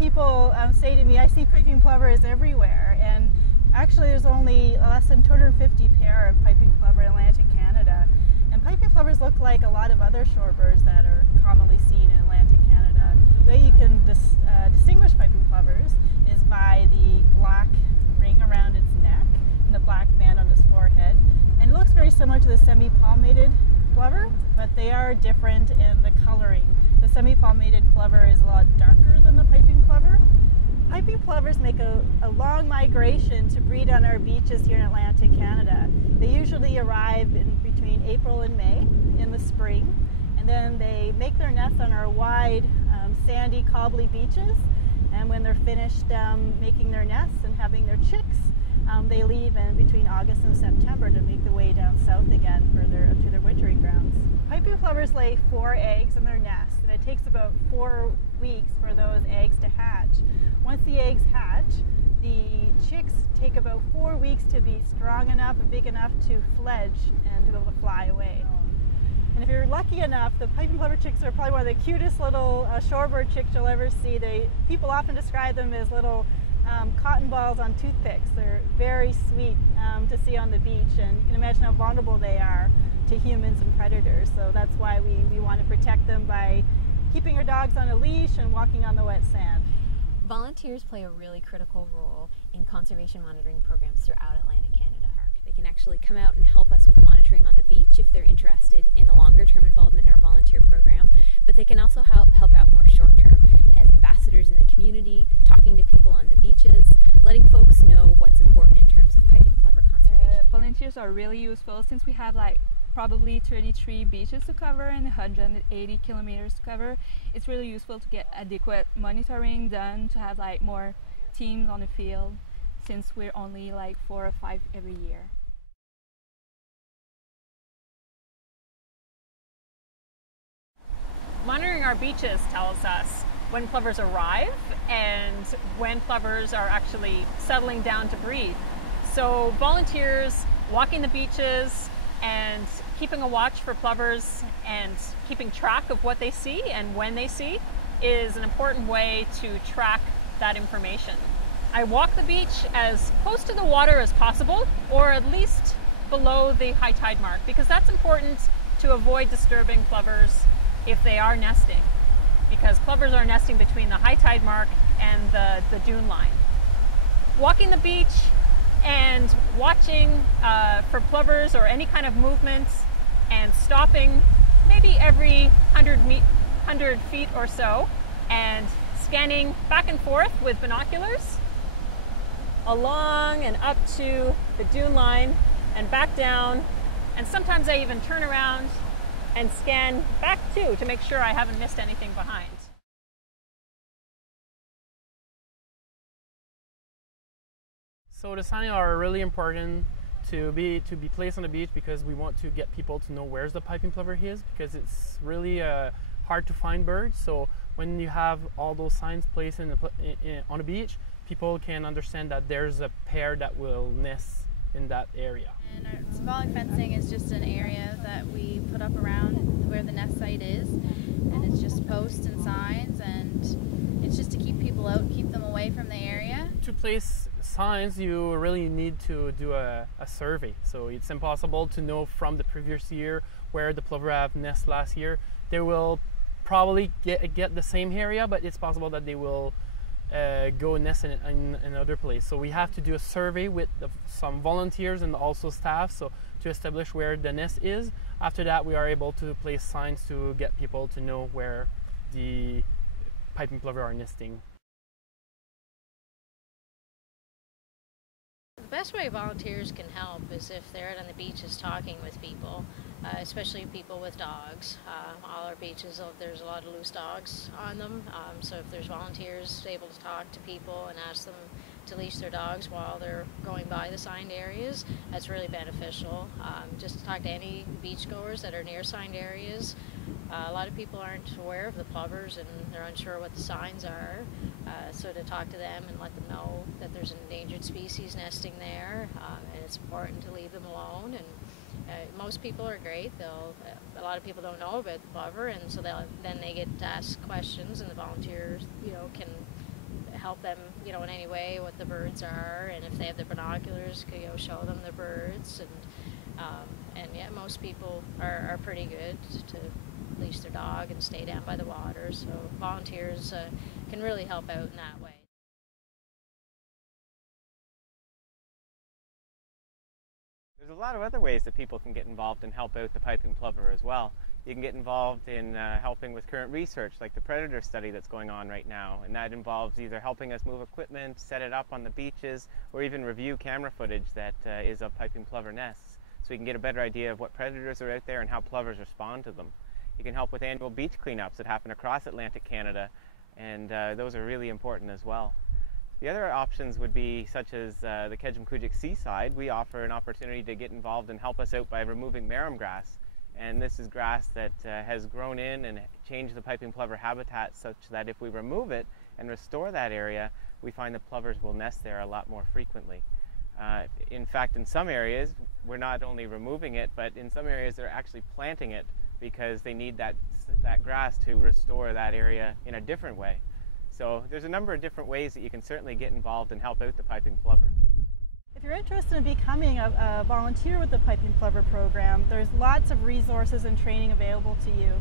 people say to me, I see piping plovers everywhere, and actually there's only less than 250 pair of piping plover in Atlantic Canada. And piping plovers look like a lot of other shorebirds that are commonly seen in Atlantic Canada. The way you can distinguish piping plovers is by the black ring around its neck and the black band on its forehead. And it looks very similar to the semi-palmated plover, but they are different in the coloring. The semi-palmated plover is a lot darker than the piping plover. Piping plovers make a long migration to breed on our beaches here in Atlantic Canada. They usually arrive in between April and May in the spring, and then they make their nests on our wide, sandy, cobbly beaches. And when they're finished making their nests and having their chicks, they leave in between August and September to make their way down south again to their wintering grounds. Piping plovers lay 4 eggs in their nest, and it takes about 4 weeks for those eggs to hatch. Once the eggs hatch, the chicks take about 4 weeks to be strong enough and big enough to fledge and to be able to fly away. And if you're lucky enough, the piping plover chicks are probably one of the cutest little shorebird chicks you'll ever see. People often describe them as little cotton balls on toothpicks. They're very sweet to see on the beach, and you can imagine how vulnerable they are to humans and predators. So that's why we want to protect them by keeping our dogs on a leash and walking on the wet sand. Volunteers play a really critical role in conservation monitoring programs throughout Atlantic Canada. They can actually come out and help us with monitoring on the beach if they're interested in a longer-term involvement in our volunteer program, but they can also help out more short-term as ambassadors in the community, talking to people on the beaches, letting folks know what's important in terms of piping plover conservation. Volunteers are really useful since we have probably 33 beaches to cover and 180 kilometers to cover. It's really useful to get adequate monitoring done, to have more teams on the field, since we're only 4 or 5 every year. Monitoring our beaches tells us when plovers arrive and when plovers are actually settling down to breed. So volunteers walking the beaches and keeping a watch for plovers and keeping track of what they see and when they see is an important way to track that information. I walk the beach as close to the water as possible, or at least below the high tide mark, because that's important to avoid disturbing plovers if they are nesting, because plovers are nesting between the high tide mark and the dune line. Walking the beach and watching for plovers or any kind of movement, and stopping maybe every 100 feet or so and scanning back and forth with binoculars along and up to the dune line and back down, and sometimes I even turn around and scan back too to make sure I haven't missed anything behind. So the signs are really important to be placed on the beach, because we want to get people to know where's the piping plover is, because it's really hard to find birds. So when you have all those signs placed on the beach, people can understand that there's a pair that will nest in that area. And our symbolic fencing is just an area that we put up around where the nest site is, and it's just posts and signs, and it's just to keep people out, keep them away from the area. To place signs, you really need to do a survey. So it's impossible to know from the previous year where the plover have nest last year. They will probably get the same area, but it's possible that they will go nest in another place. So we have to do a survey with some volunteers and also staff, so to establish where the nest is. After that, we are able to place signs to get people to know where the piping plover are nesting. The best way volunteers can help is if they're out on the beaches talking with people, especially people with dogs. All our beaches, there's a lot of loose dogs on them, so if there's volunteers able to talk to people and ask them to leash their dogs while they're going by the signed areas, that's really beneficial. Just to talk to any beachgoers that are near signed areas. A lot of people aren't aware of the plovers and they're unsure what the signs are, so to talk to them and let them know that there's an endangered species nesting there, and it's important to leave them alone. And most people are great. A lot of people don't know about the plover, and so then they get to ask questions, and the volunteers, can help them, you know, in any way, what the birds are, and if they have the binoculars, you know, show them the birds, and yeah, most people are pretty good to leash their dog and stay down by the water, so volunteers can really help out in that way. There's a lot of other ways that people can get involved and help out the piping plover as well. You can get involved in helping with current research, like the predator study that's going on right now, and that involves either helping us move equipment, set it up on the beaches, or even review camera footage that is of piping plover nests, so we can get a better idea of what predators are out there and how plovers respond to them. You can help with annual beach cleanups that happen across Atlantic Canada, and those are really important as well. The other options would be such as the Kejimkujik Seaside. We offer an opportunity to get involved and help us out by removing marram grass. And this is grass that has grown in and changed the piping plover habitat such that if we remove it and restore that area, we find that plovers will nest there a lot more frequently. In fact, in some areas, we're not only removing it, but in some areas they're actually planting it because they need that grass to restore that area in a different way. So there's a number of different ways that you can certainly get involved and help out the piping plover. If you're interested in becoming a volunteer with the Piping Plover program, there's lots of resources and training available to you.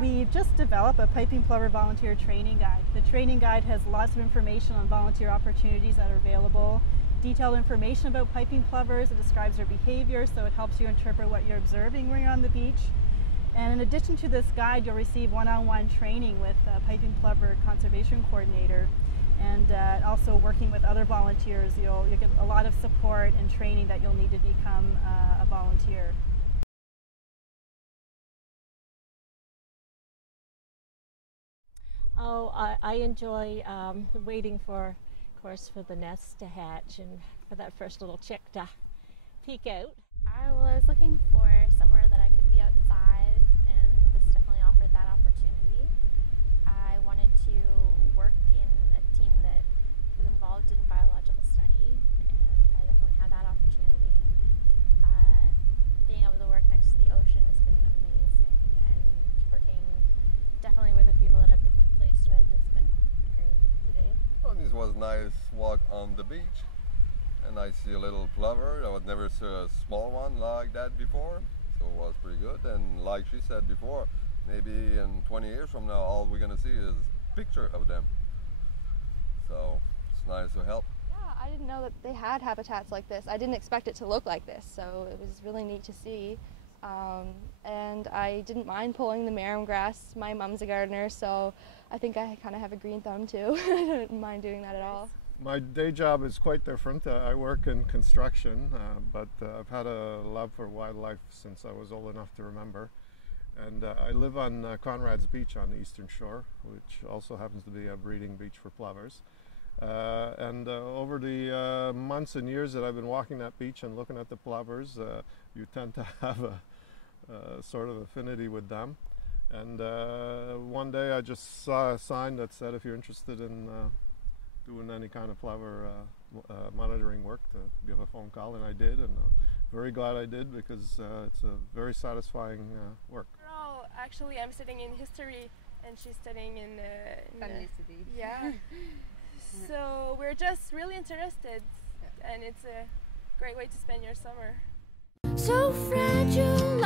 We've just developed a Piping Plover volunteer training guide. The training guide has lots of information on volunteer opportunities that are available, detailed information about piping plovers. It describes their behavior, so it helps you interpret what you're observing when you're on the beach. And in addition to this guide, you'll receive one-on-one training with a Piping Plover conservation coordinator. And also working with other volunteers, you'll get a lot of support and training that you'll need to become a volunteer. Oh, I enjoy waiting for, of course, for the nests to hatch and for that first little chick to peek out. I was looking for somewhere that I could be outside, and this definitely offered that opportunity. I wanted to work in a team that was involved in biological study, and I definitely had that opportunity. Being able to work next to the ocean has been amazing, and working definitely with the people that I've been placed with has been great today. Well, this was a nice walk on the beach, and I see a little plover. I would never see a small one like that before, so it was pretty good. And like she said before, maybe in 20 years from now, all we're gonna see is a picture of them. So it's nice to help. Yeah, I didn't know that they had habitats like this. I didn't expect it to look like this, so it was really neat to see. And I didn't mind pulling the marram grass. My mom's a gardener, so I think I kind of have a green thumb too. I don't mind doing that at all. My day job is quite different. I work in construction, but I've had a love for wildlife since I was old enough to remember. And I live on Conrad's Beach on the eastern shore, which also happens to be a breeding beach for plovers. And over the months and years that I've been walking that beach and looking at the plovers, you tend to have a sort of affinity with them. And one day I just saw a sign that said if you're interested in doing any kind of plover monitoring work, to give a phone call, and I did, and very glad I did, because it's a very satisfying work. Well, actually I'm studying in history and she's studying in yeah. So we're just really interested, and it's a great way to spend your summer. So fragile.